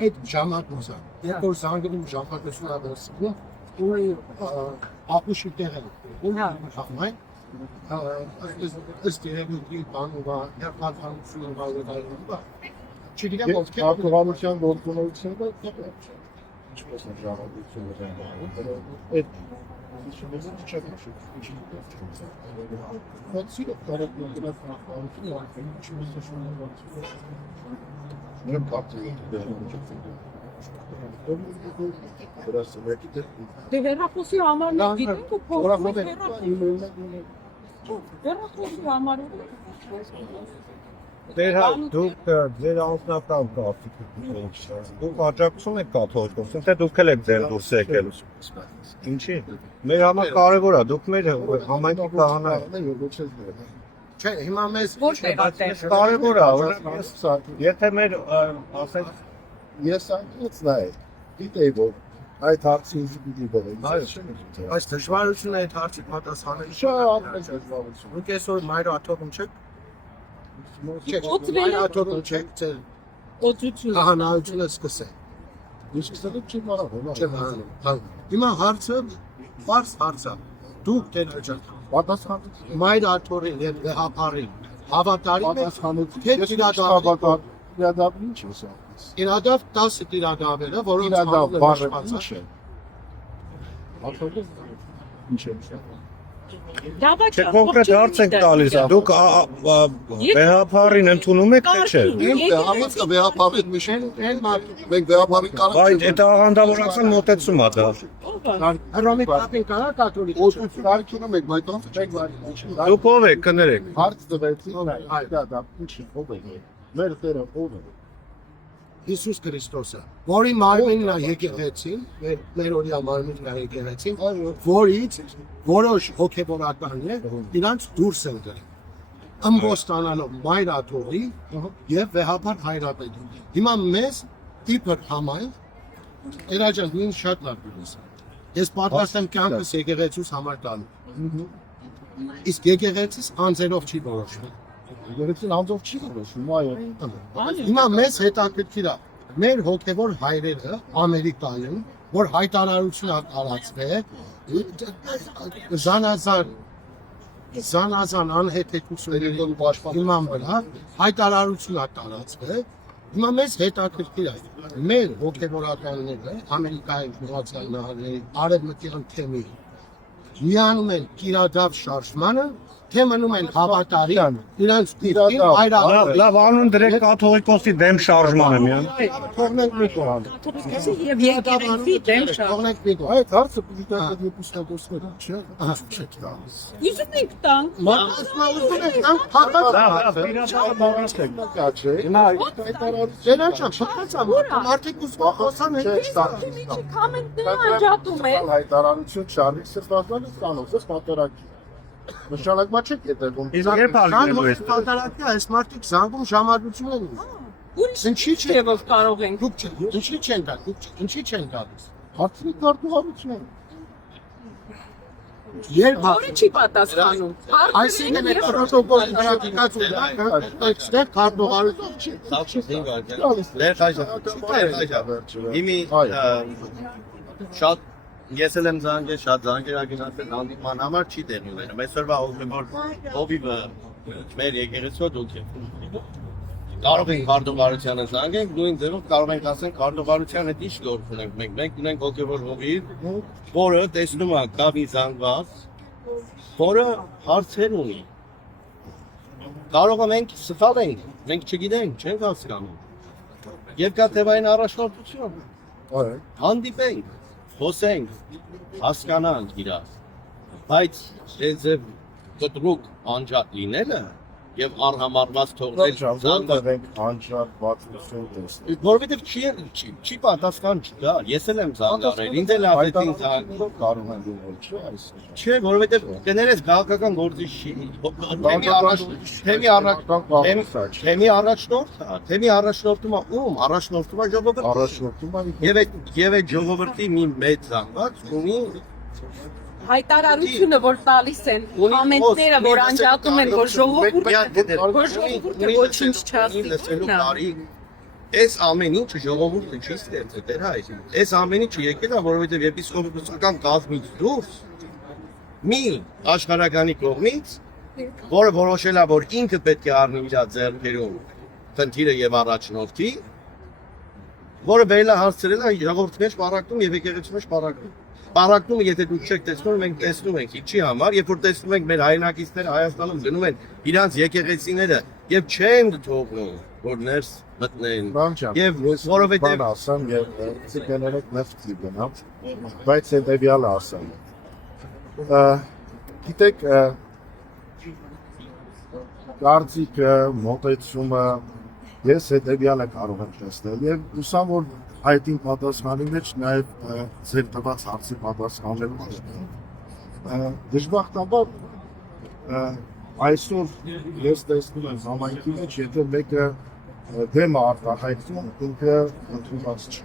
Այդ ժամանակը որ զանգում ժամանակությունը ավարտվում ու ապուշի տեղը ու համայն ըստ երևույթի բանուվա երբանությունը վարդարվում չգիտեմ ովքեր արտադրության գործունեությունը ինչպես է ժամանակությունը այդ Դե հեռախոսի համարն գիտենք ու փոխում հեռախոսի համարը դուք ձեր անձնական դուք աջակցում եք կաթողիկոսին, թե դուք եք ձեր դուրս եկել։ Ինչի՞։ Մեր համար կարևոր է, դուք մեր համայնքի քահանա եք։ Չէ, հիմա մեզ կարևոր է, եթե մեր ասենք Ես այնպես նայ, գիտեի որ այդ հարցին պիտի բերեմ։ այս դժվարությունը այդ հարցի պատասխանել Շատ ավելի դժվարություն։ Դուք այսօր մայրը աթողում չեք։ Օծվել է։ Աթողում չեք, ձեր օծություն քահանայությունը սկսեք։ Ես սկսել չեմ արել։ Չեմ անում։ Հիմա հարցը բարձ հարց է։ Դուք դեր աջակ։ Պատասխան Մայր աթորին եւ հապարին հավատարիմ եք։ պատասխանություն։ Թե Ես իրադարձություն իրադարձ ինչ է սա։ Իրադարձ 10 իրադարձները, որոնց Իրադարձ բառը հաշված ինչ է։ Աթորը ինչ է։ Չէ, կոնկրետ հարց եք տալիս, դուք վեհապարին ընդունում եք թե չէ։ Ամուսը վեհապարին միշեն, մենք վեհապարին կարող Բայց այդ աղանդավորական մոտեցում է դա։ Հռոմի պապին կարա կաթոլիկ։ օգուտ կարիքում եք, բայց ոնց չեք վարի։ Դուք ով եք, կներեք։ Հարց տվեցի, դա ինչ ով է։ Մեր Տերը ով է։ Հիսուս Քրիստոսը, որի մարմինն է եկեղեցին, մեր օրյա մարմինն է եկեղեցին, որից որոշ հոգևորականներ իրանց դուրս են գրել։ Ըմբոստանալով մայր աթողի եւ վեհապար հայրապետի։ Հիմա մեզ դիպր համայն երաժան ինձ շատ լավ գիտես։ Ես պատրաստ եմ կյանքս եկեղեցուս համար տալու։ Իսկ եկեղեցիս անձերով չի որոշվում։ Եկեղեցին անձով չի որոշվում, այո։ Հիմա մեզ հետաքրքիր է մեր հոգևոր հայրերը Ամերիկայում, որ հայտարարություն տարածվել զանազան անհետեքությունների պաշտպանման վրա հայտարարություն տարածվել։ Հիմա մեզ հետաքրքիր է մեր հոգևորականները Ամերիկայում Միացյալ Նահանգների արևմտյան թեմի միանում են կիրադավ շարժմանը թե մնում են հավատարիմ իրանց դիրքին հայրապետին։ Լավ, անուն դրեք կաթողիկոսի դեմ շարժմանը միան։ Թողնենք մի կողմ։ եւ եկեղեցի դեմ շարժ Թողնենք մի կողմ։ Այդ հարցը պիտի տա դեպուսնագործներ, չէ՞։ Չեք տալիս։ Ուզում եք տանք Մարտասնա ուզում եք տանք փակած։ Իրացանը բաղացեք։ Կա չէ։ Հիմա Դրանչա փակածա մարդիկ ուզում խոսան Չէ, կոմենտներ անջատում է հայտարարություն չարի սրտացնալը ստանոցս պատերակի։ Նշանակմա չեք հետևում։ իսկ երբ ալգելու է։ Պատարակի այս մարդիկ զանգում ժամադրություն են ուզում։ Ինչի՞ չէ։ Եվ կարող ենք Դուք ինչի՞ չեն տա։ Ինչի՞ չեն տալիս։ Հարցնի կարտուղարություն են։ Երբ որը չի պատասխանում այսինքն է պրոտոկոլ հրապարակացում այստեղ քարտուղարություն չի։ Իմի շատ ես եմ զանգել, շատ զանգեր ագնացել հանդիպման համար չի տեղի ունենում։ Այսօրվա հոգևոր հովիվը մեր եկեղեցու դուք եք։ Կարող ենք քարտուղարությանը զանգենք, նույն ձևով կարող ենք ասենք քարտուղարությանը ինչ գործ ունենք մենք։ Մենք ունենք հոգևոր հովիվ, որը տեսնում է կավի զանգված, որը հարցեր ունի։ Կարող է մենք սխալ ենք, մենք չգիտենք, չենք հասկանում։ Եվ կա թևային առաջնորդություն։ Հանդիպենք, խոսենք, հասկանանք իրար։ Բայց ձեզ կտրուկ անջատ լինելը եւ արհամարված թողնել Որտեղ ենք անջատ բացություն տեսնել։ որովհետեւ չի պատասխան չկա ես էլ եմ զանգարել ինձ էլ ասեցին զանգ Կարող են դնել չէ այս։ չէ որովհետեւ կներես քաղաքական գործի չի թեմի առաջնորդում է ում առաջնորդում է ժողովուրդը Առաջնորդում է եւ այդ ժողովրդի մի մեծ զանգված ունի Հայտարարությունը, որ տալիս են կոմենտները, որ անջատում են, որ ժողովուրդը ոչինչ չասի։ Այս ամեն ինչը ժողովուրդը չի ստեղծել, դեր հայ։ Այս ամեն ինչը եկել է, որովհետև եպիսկոպոսական կազմից դուրս մի աշխարհականի կողմից, որը որոշել է, որ ինքը պետք է առնի իր ձեռքերում խնդիրը եւ առաջնորդի, որը վերել է հասցրել է ժողովրդի մեջ պարակտում եւ եկեղեցու մեջ պարակտում։ Պարակտումը եթե դուք չեք տեսնում, մենք տեսնում ենք ինչի համար, երբ որ տեսնում ենք մեր հայրենակիցները Հայաստանում գնում են իրանց եկեղեցիները եւ չեն թողնում, որ ներս մտնեն։ Եվ որովհետեւ ասեմ եւ ցիկներեք նստի գնամ, բայց հետեւյալը ասեմ։ Գիտեք կարծիքը, մոտեցումը ես հետեւյալը կարող եմ տեսնել եւ հուսամ որ այդին պատասխանի մեջ նաև ձեր տված հարցի պատասխանելու դժբախտաբար այսօր ես տեսնում եմ համայնքի մեջ եթե մեկը դեմ է արտահայտում ինքը ընդունված չէ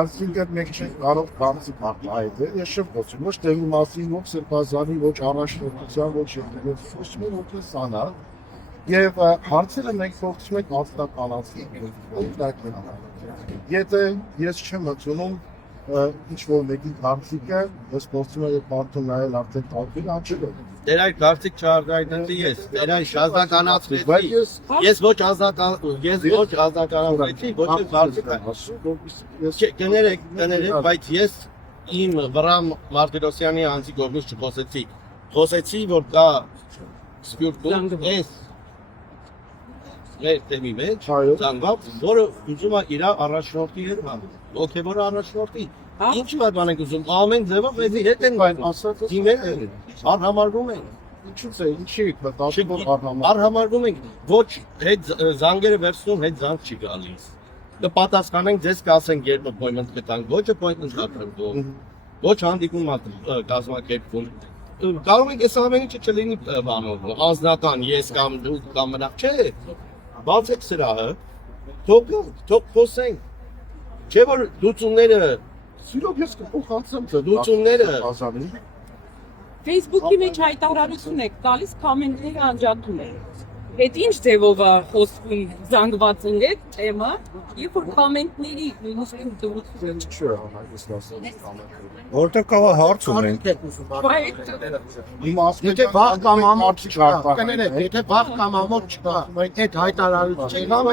այսինքն մենք չենք կարող կարծիք արտահայտել ես չեմ խոսում ոչ դեպի մասին ոչ սրբազանի ոչ առաջնորդության ոչ եկեղեցու ոչ օգնեսանալ եւ հարցերը մենք փոխում ենք հաստատանացնել Եթե ես չեմ մտնում ինչ որ մեկի կարծիքը, ես փորձում եմ բարդում նայել արդեն տարբեր աչքերով։ Դեր այդ կարծիք չարտահայտեցի ես, դեր այդ շազականացրեցի։ Ես ոչ ազնականացրեցի, ոչ կարծիք կներեք, բայց ես իմ Վրամ Մարտիրոսյանի անձի կողմից չխոսեցի։ Խոսեցի, որ կա սպյուրքում ես մեր թեմի մեջ զանգված, որը ուզում է իր առաջնորդի հետ հանդիպել, ոգևոր առաջնորդի։ Ինչ բան ենք ուզում, ամեն ձևով մեզի հետ են դիմել են, արհամարվում են։ Ինչու՞ց է, ինչի՞ մտածում որ արհամարվում ենք, ոչ հետ զանգերը վերցնում, հետ զանգ չի գալիս։ Կպատասխանենք, ձեզ կասենք երբ appointment կտանք, ոչ appointment կատարվում, ոչ հանդիպում կազմակերպվում։ Կարող ենք այս ամեն ինչը չլինի բանով, անձնական, ես կամ դու կամ մնաք, չէ։ Բացեք սրահը, թող խոսենք, չէ որ լուծումները, Սիրով ես կփոխանցեմ լուծումները Facebook-ի մեջ հայտարարություն եք տալիս, կոմենտները անջատում եք։ Այդ ինչ ձևով է խոսվում զանգվածին հետ թեմը, երբ որ կոմենտների մուսլիմ դուրսը Sure, որտեղ կա հարց ունենք։ Եթե վաղ կամ ամոթ չկա, կներեք, եթե վաղ կամ ամոթ չկա, այդ հայտարարությունը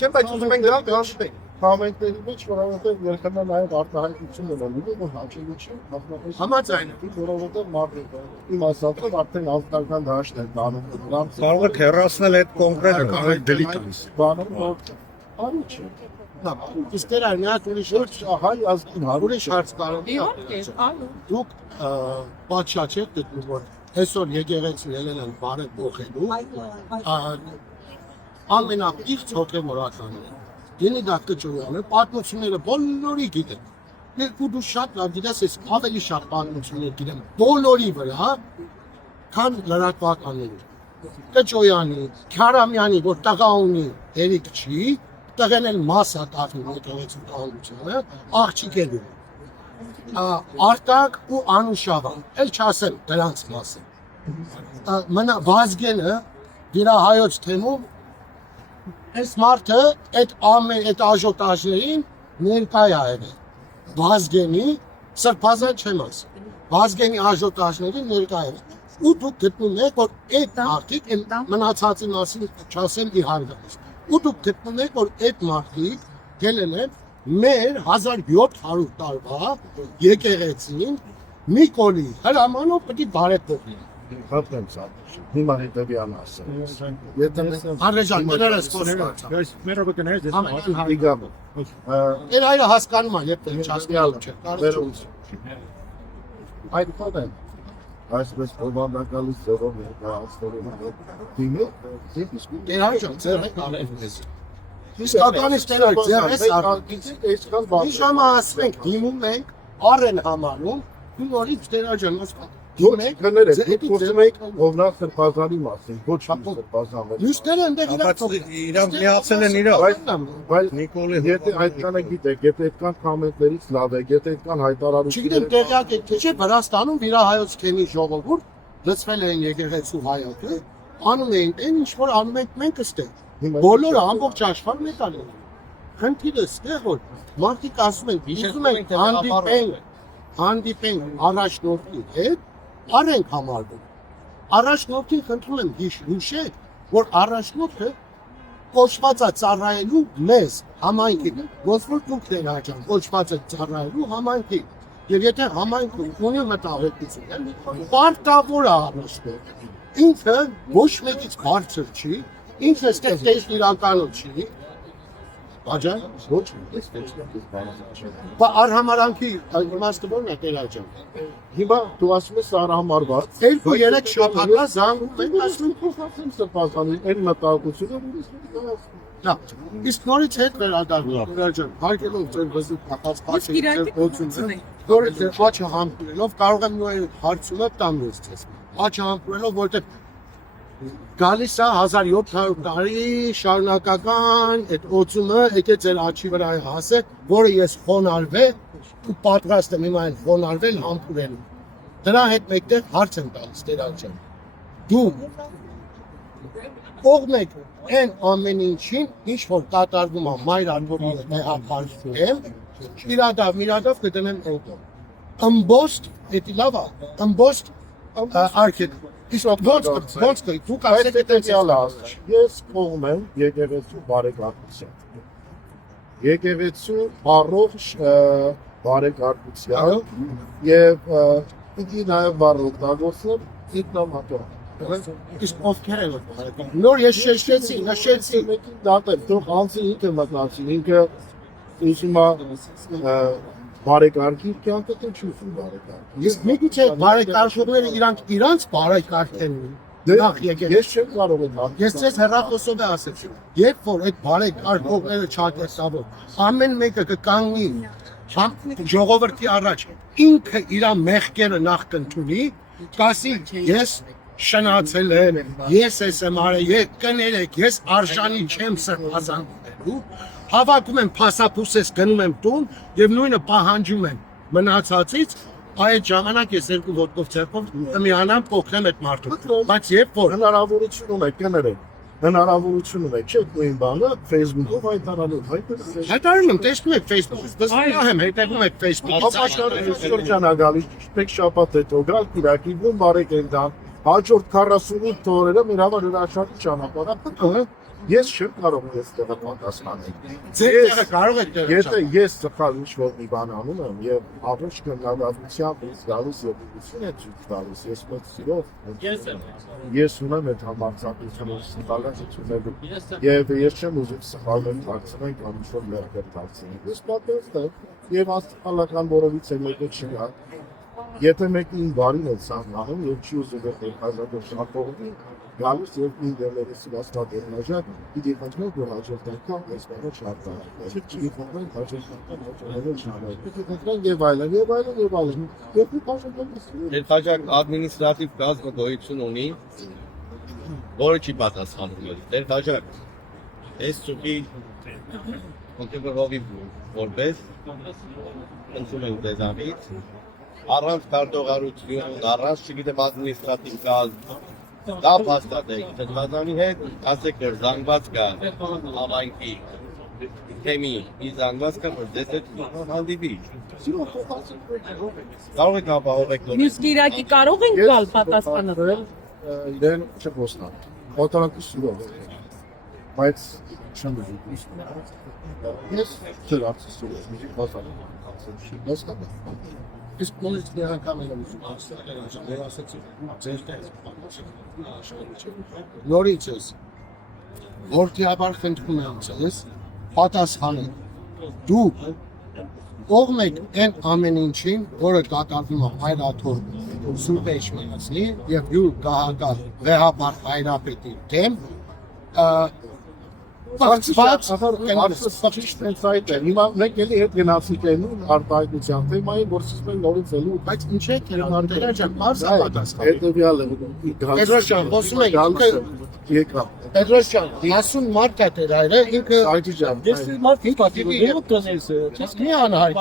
չէ, բայց ուզում ենք դրանք հաշվենք։ Կոմենտների մեջ որովհետև երբեմն նաև արտահայտություն են լինում, որ հաճելի չէ, նախնապես համաձայն որովհետև մարդիկ իմ ասածով արդեն անձնական դաշտ են դառնում։ Կարող եք հեռացնել այդ կոնկրետ delete անես։ Բանը որ արի չէ։ Իսկ դեր այնակ ուրիշ Հայ ազգին ուրիշ հարց կարելի է։ Իհարկե, այո։ Դուք պատշաճ եք գտնում, որ այսօր եկեղեցին ելել են բարև փոխելու ամենապիղծ հոգևորականները։ Դինի դատկճոյանը պատմությունները բոլորի գիտեն։ Երկու դու շատ լավ գիտես, ես ավելի շատ պատմություններ գիտեմ բոլորի վրա, քան լրատվականների։ Կճոյանի, Քարամյանի, որ տղա ունի, երիկ չի, տղեն էլ մասա տաղում եկեղեցու տաղությունը, աղջիկ է դու։ Արտակ ու Անուշավան, էլ չասեմ դրանց մասը։ Մնա Վազգենը, դիրա հայոց թեմում, այս մարդը այդ աժոտաժներին ներկայ է եղել։ Վազգենի սրբազան չեմ ասում։ Վազգենի աժոտաժներին ներկայ է եղել։ Ու դուք գտնում եք, որ այդ մարդիկ մնացածի մասին չասեմ իհարկե։ Ու դուք գտնում եք, որ այդ մարդիկ գելել են մեր 1700 տարվա եկեղեցին Նիկոլի հրամանով պետք է բարեփոխի։ Խնդրեմ սա։ Հիմա հետևյալն ասեմ։ Եթե Արեժան, դերս խոսքա։ Մերը կգնայր դες իգամ։ Էր այրը հասկանում է, երբ չասնյալ չէ։ Այդ կոդը այսպես բովանդակալից ձևով ներկայացնելու դիմը իսկ Տերաջան, ձեր եք արել մեզ։ Իսկականից տերաջ, ձեր ես արել։ Մի ժամը ասենք, դիմում ենք, առեն համանում, ու նորից տերաջան, ասպատ։ Դիմում ենք, կներեք, դուք խոսում եք ովնավ սրբազանի մասին, ոչ սրբազանը։ մյուսները ընդեղ Իրանք միացել են իրար։ Բայց Նիկոլի եթե այդքանը գիտեք, եթե այդքան կամենտներից լավ է, եթե այդքան հայտարարություն Չգիտեմ տեղյակ եք թե չէ, Վրաստանում վիրահայոց քեմի ժողովուրդ լցվել են եկեղեցու հայոթը, անում էին այն ինչ որ անում ենք մենք այստեղ։ Բոլորը ամբողջ աշխարհում է տալու։ Խնդիրը ստեղ որ մարդիկ ասում են, ուզում ենք հանդիպենք առաջնորդի հետ, արենք համարվում։ Առաջնորդին խնդրում եմ հիշեք, որ առաջնորդը կոչված է ծառայելու մեզ համայնքին, ոչ որ դուք ներհաջան, կոչված է ծառայելու համայնքին։ Եվ եթե համայնքը ունի մտահոգություն, պարտավոր է առաջնորդը։ Ինքը ոչ մեկից բարձր չի, ինքը ստեղ տես իրականում չի, Աջան, ոչ Բա արհամարանքի իմաստը ո՞րն է Տերաջան։ Հիմա դու ասում ես արհամարված։ 2-3 շաբաթա զանգում են ասում փոխածում սրբազանի այն մտահոգությունը, Լավ, իսկ նորից հետ վերադառնալով Տերաջան, հարգելով ձեր վզի փախած Իրականում նորից ձեր աչը համբուրելով կարող եմ նույն հարցումը տամ ես ձեզ։ Աչը համբուրելով, որտեղ գալիս է 1700 տարի շարունակական այդ օծումը եկել ձեր աչի վրա հասել, որը ես խոնարհվել ու պատրաստ եմ հիմա այն խոնարհվել համբուրելու։ Դրա հետ մեկտեղ հարց եմ տալիս Տերաջան։ Դու կողմեք այն ամեն ինչին, ինչ որ կատարվում է մայր ալբոմի նեհապարում, իրադավ կդնեմ օտո։ Ըմբոստ, էդի լավ է, ըմբոստ արքետ։ Իսկ ոնց կի, դու կարելի պոտենցիալ ասել։ Ես կողմ եմ եկեղեցու բարեկարգության։ Եկեղեցու առողջ բարեկարգության եւ ինքնին նաեւ բարոյտագործել ինքնամատով։ Իսկ ովքեր են բարեկարգում։ Նոր ես նշեցի, դատել, թող անցի ինքը մտնացին, ինքը ուսումա բարեկարգի կյանքը թե չուսում բարեկարգի։ իսկ միգուցե բարեկարգողները իրանց բարեկարգեն։ Նախ եկեք։ Ես չեմ կարող եմ ասել։ Ես ձեզ հեռախոսով եմ ասեցի։ Երբ որ այդ բարեկարգողները չակերտավոր, ամեն մեկը կկանգնի ժողովրդի առաջ, ինքը իր մեղքերը նախ կընդունի, կասի ես շնացել եմ, ես եմ արել, կներեք, ես արժանի չեմ սրբազանելու, հավաքում եմ փասափուսես գնում եմ տուն եւ նույնը պահանջում եմ մնացածից, այդ ժամանակ ես երկու ոտքով ցերկով միանամ փոխեմ այդ մարդուն, բայց երբ որ հնարավորություն ունեք, կներեք, հնարավորություն ունեք, չէ՞ նույն բանը Facebook-ով հայտարարել, հայտարարում եմ, տեսնում եք Facebook-ից, դասում եմ, հետևում եք Facebook-ից, ապաշարի շրջանա գալիս, չեք շաբաթ հետո գալ, Իրաքի բուն բարեք են դան, հաջորդ 48 օրերը մեր համար հրաշալի ճանապարհ է, ես չեմ կարող ես տեղը պատասխանել։ Ձեր կարող եք Եթե ես սխալ ինչ-որ մի բան անում եմ եւ առողջ կնավությամբ ինձ գալիս եւ ուսուն է ցույց տալիս, ես մոտ սիրով ես ունեմ այդ համարձակությունը ստալացությունելու եւ ես չեմ ուզում սխալներ դարձնել կամ ինչ-որ մեղքեր դարձնել։ Ես պատասխան եմ եւ աստղալական որովից է մեկը չի գա։ Եթե մեկին բարին է սահմանում եւ չի ուզում այդ հազարդով շահողի գալիս եւ ինտերնետից վաստակերնաժա իդի խնդրում որ հաջորդական այս բանը շարքա չի խնդրում հաջորդական շարքա եւ այլն երկու բաժանված Ներքաջակ ադմինիստրատիվ կազմը գոյություն ունի, որը չի պատասխանում։ Ներքաջակ այս ծուխի հոգեբողովի որպես ընտրում են դեզանից առանց կարտողարություն, առանց չգիտեմ ադմինիստրատիվ կազմ, դա փաստաթ է, դժվարանի հետ, ասեք որ զանգված կա համայնքի թեմի, մի զանգված կա, որ դες հետ հանդիպի։ Կարող եք ապահովեք նոր։ Մյուս գիրակի կարող ենք գալ պատասխանել։ իրեն չփոսնա օտարակի սուրով բայց չեմ ուզում ես ծեր արծսուրով մի բացառ հասկանա իսկ նորից ներկայացնում եմ ասել, ասեցի, ձեր տես։ Նորից ես որդիաբար խնդրում եմ ձեզ պատասխանել։ Դու կողմեք այն ամեն ինչին, որը կատարվում է հայրաթոր Սուրբ Էջմիածնի եւ յուր գահակալ վեհապար հայրապետի դեմ Ճիշտ այդ է։ Հիմա մենք էլի հետ գնացինք այն արտահայտության թեմային, որ սկսում են նորից ելու, բայց ինչ է Տերաջան, մարզա պատասխան։ հետեւյալը Պետրոսյան, խոսում եք, եկա։ Պետրոսյան, 50 մարդ է դեր այրը, ինքը Այդի ջան։ մի անհայտ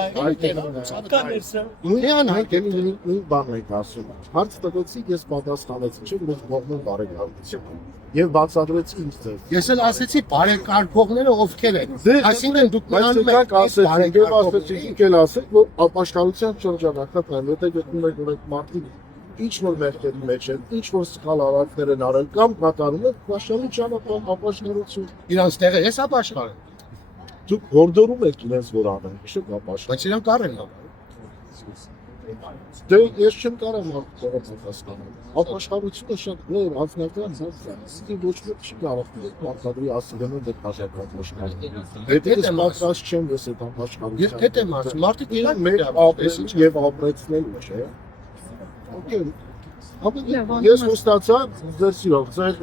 Մի անհայտ էլի նույն բանն եք ասում։ Հարց տվեցի, ես պատասխանեցի, չէ՞ որ կողմում բարեկարգություն։ Եվ բացատրեցի ինձ ձեզ։ Ես էլ ասեցի բարեկարգողները ովքեր են։ Այսինքն դուք Բայց դուք ասեցիք եւ ասեցիք ինք էլ ասեք, որ ապաշխարության շրջանակն է, եթե գտնում եք որ այդ մարդիկ ինչ որ մեղքերի մեջ են, ինչ որ սխալ արարքներ են արել կամ կատարում են, ապաշխարի ճանապարհ, ապաշխարություն։ իրանց տեղը ես ապաշխարեմ, Դուք հորդորում եք իրենց որ անեն, չէ՞ ապաշխար։ բայց իրանք առեն։ Դե ես չեմ կարող պատասխանել։ Ապաշխարությունը շատ լավ անձնական ձև է։ Իսկ ոչ ոք չի կարող մարդկային ասելը դեռ հաշվարկել։ Եթե ես մաքրած չեմ ես այդ ապաշխարությունը։ Եթե դեմ ասում, մարդիկ Իրանք իրանք մեր ապրեցին եւ ապրեցնելու չէ։ Okay։ Ես ոստացա ձեր սիրով, ձեր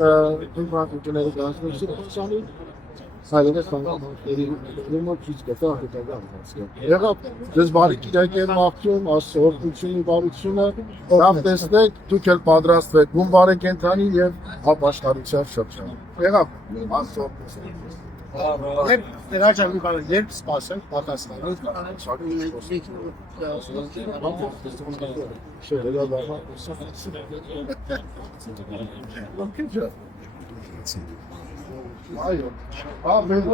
ինֆրաստրուկտուրայի գրանցությունը Հայլենես բանալերիմոտ ճիշտ կտա հետագա անցնի։ Եղավ, դες բարի կիրակեր մաղթում, ասորտությունի բարությունը, լավ տեսնեք, դուք էլ պատրաստվեք, գում բարի կենտրոնի եւ ապաշխարության շրջան։ Եղավ, ասորտություն։ Տերաջան մի բան երբ սպասենք պատասխան։ Այո, մեր